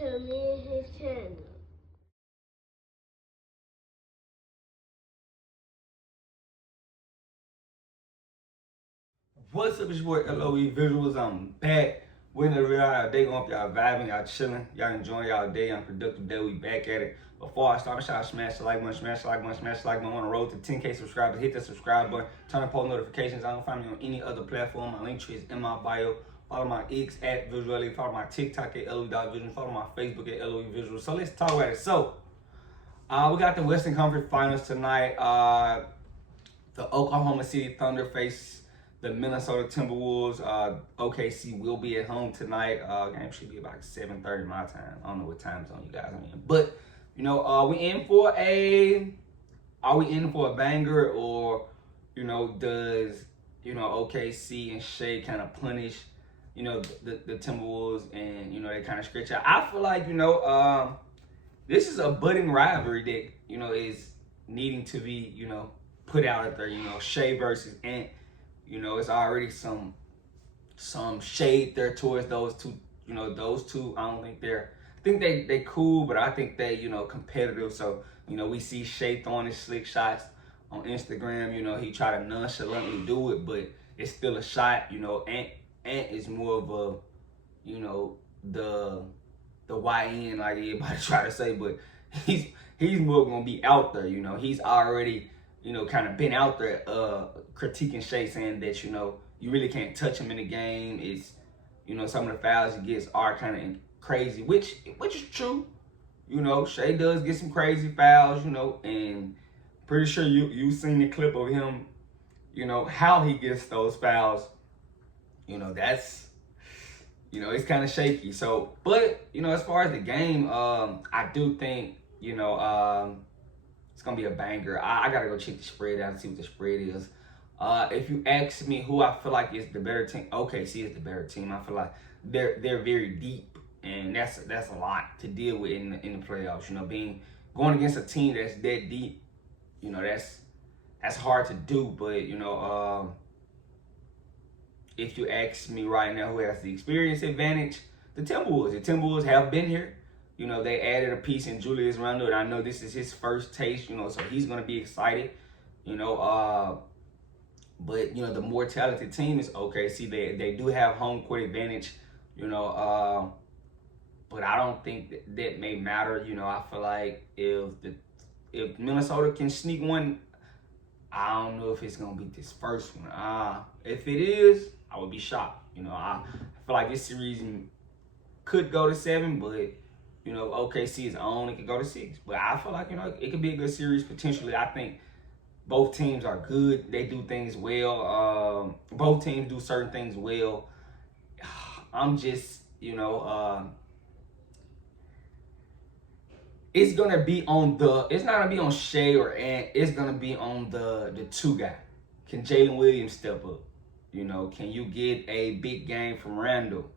to me and his channel. What's up, it's your boy LOE Visuals. I'm back. We're in the real y'all day going up, y'all vibing, y'all chilling, y'all enjoying y'all day, y'all productive day. We back at it. Before I start, make sure I smash the like button, smash the like button, smash the like button. On the road to 10K subscribers. Hit the subscribe button, turn on post notifications. I don't find me on any other platform. My link tree is in my bio. Follow my X at Visual LA. Follow my TikTok at LOE.Visuals. Follow my Facebook at LOE Visuals. So let's talk about it. So, we got the Western Conference Finals tonight. The Oklahoma City Thunder face the Minnesota Timberwolves. OKC will be at home tonight. Game should be about 7:30 my time. I don't know what time zone you guys are in, but you know, are we in for a banger, or does OKC and Shai kind of punish the Timberwolves, and they kind of stretch out? I feel like this is a budding rivalry that is needing to be put out there. Shai versus Ant. It's already some shade there towards those two. Those two, I don't think I think they cool, but I think they competitive. So we see Shai throwing his slick shots on Instagram. He try to nonchalantly do it, but it's still a shot. Ant is more of the YN, like everybody try to say, but he's more gonna be out there. He's already kind of been out there critiquing Shai, saying that you really can't touch him in the game. It's some of the fouls he gets are kind of crazy, which is true. Shai does get some crazy fouls. And pretty sure you've seen the clip of him. How he gets those fouls. That's it's kind of shaky. So, but as far as the game, I do think it's gonna be a banger. I gotta go check the spread out and see what the spread is. If you ask me who I feel like is the better team, OKC is the better team. I feel like they're very deep, and that's a lot to deal with in the playoffs. Going against a team that's that deep, that's hard to do. But if you ask me right now who has the experience advantage, the Timberwolves. The Timberwolves have been here. They added a piece in Julius Randle, and I know this is his first taste, so he's going to be excited, but, the more talented team is OKC. They do have home court advantage, but I don't think that may matter. I feel like if Minnesota can sneak one, I don't know if it's going to be this first one. If it is, I would be shocked. I feel like this series could go to 7, but OKC is on. It could go to 6, but I feel like it could be a good series potentially. I think both teams are good. They do things well. Both teams do certain things well. I'm just it's gonna be on it's not gonna be on Shai or Ant. It's gonna be on the two guy. Can Jalen Williams step up? Can you get a big game from Randall?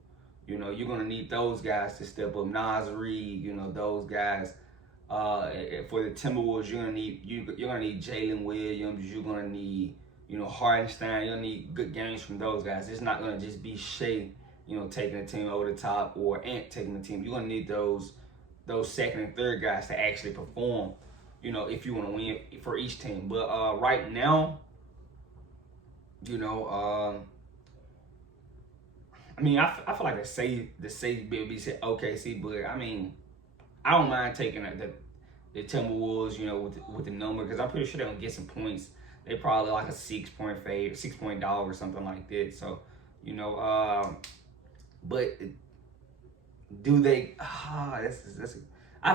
You're gonna need those guys to step up. Nas Reed, those guys. For the Timberwolves, you're gonna need Jalen Williams. You're gonna need Hardenstein. You're gonna need good games from those guys. It's not gonna just be Shai, taking the team over the top, or Ant taking the team. You're gonna need those second and third guys to actually perform. If you want to win for each team. But right now, I mean, I feel like the safe bet would be OKC, but I mean, I don't mind taking the Timberwolves, with the number, because I'm pretty sure they're gonna get some points. They probably like a 6-point fade, 6-point dog or something like that. So, but do they? I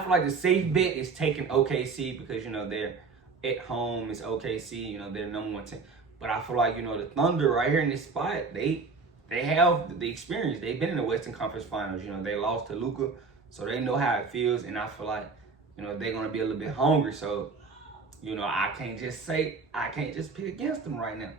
feel like the safe bet is taking OKC because they're at home. It's OKC. They're number 1 team. But I feel like the Thunder right here in this spot, they have the experience. They've been in the Western Conference Finals. They lost to Luka, so they know how it feels. And I feel like they're gonna be a little bit hungry. So I can't just pick against them right now.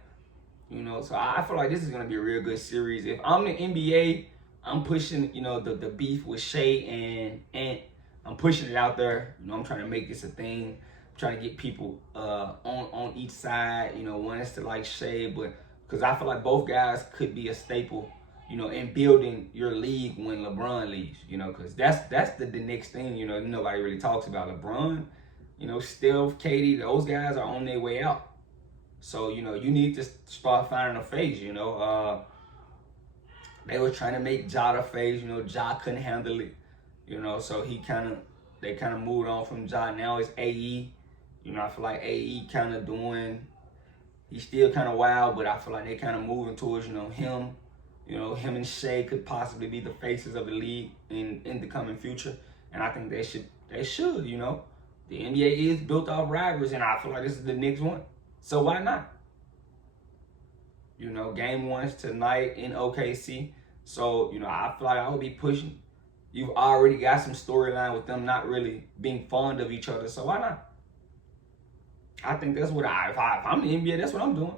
So I feel like this is gonna be a real good series. If I'm the NBA, I'm pushing the beef with Shai and Ant. I'm pushing it out there. I'm trying to make this a thing. I'm trying to get people on each side. One is to like Shai, but because I feel like both guys could be a staple you know, in building your league when LeBron leaves, you know, because that's the next thing, you know, nobody really talks about. LeBron, you know, Steph, Katie, those guys are on their way out. So, you know, you need to start finding a phase, you know. They were trying to make Ja the phase, you know, Ja couldn't handle it, you know, so they kind of moved on from Ja. Now it's AE, you know, I feel like AE kind of doing, he's still kind of wild, but I feel like they kind of moving towards, you know, him and Shai could possibly be the faces of the league in the coming future. And I think they should, you know. The NBA is built off rivals, and I feel like this is the next one. So why not? You know, game one's tonight in OKC. So, you know, I feel like I would be pushing. You've already got some storyline with them not really being fond of each other. So why not? I think that's what if I'm the NBA, that's what I'm doing.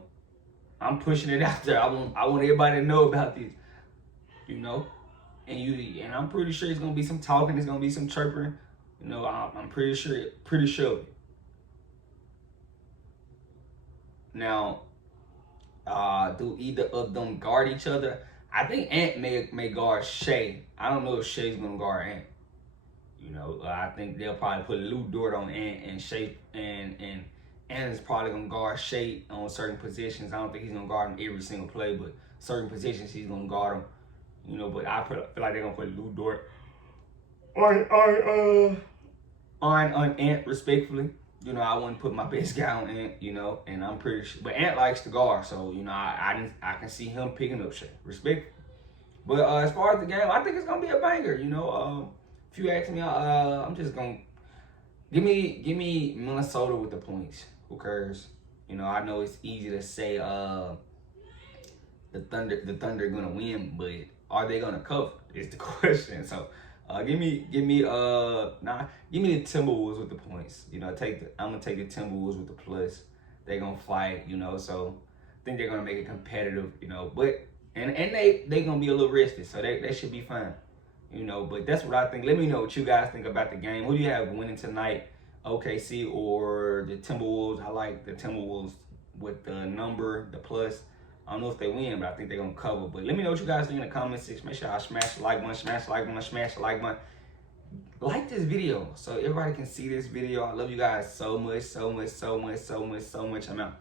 I'm pushing it out there. I want everybody to know about this. You know? And I'm pretty sure it's gonna be some talking, it's gonna be some chirping. You know, I'm pretty sure. Now, do either of them guard each other? I think Ant may guard Shai. I don't know if Shai's gonna guard Ant. You know, I think they'll probably put Lou Dort on Ant and Shai, and Ant is probably gonna guard Shai on certain positions. I don't think he's gonna guard him every single play, but certain positions he's gonna guard him. You know, but I feel like they're gonna put Lou Dort on Ant respectfully. You know, I wouldn't put my best guy on Ant, you know, and I'm pretty sure. But Ant likes to guard, so, you know, I can see him picking up Shai. Respect. But as far as the game, I think it's going to be a banger, you know. If you ask me, I'm just going to give me Minnesota with the points. Who cares? You know, I know it's easy to say the Thunder are going to win, but are they going to cover is the question. So, give me the Timberwolves with the points. You know, I'm gonna take the Timberwolves with the plus. They're gonna fight, you know, so I think they're gonna make it competitive, you know. But and they gonna be a little rested, so they should be fine, you know. But that's what I think. Let me know what you guys think about the game. Who do you have winning tonight, OKC or the Timberwolves? I like the Timberwolves with the plus. I don't know if they win, but I think they're going to cover. But let me know what you guys think in the comment section. Make sure y'all smash the like button, smash the like button, smash the like button. Like this video so everybody can see this video. I love you guys so much, so much, so much, so much, so much. I'm out.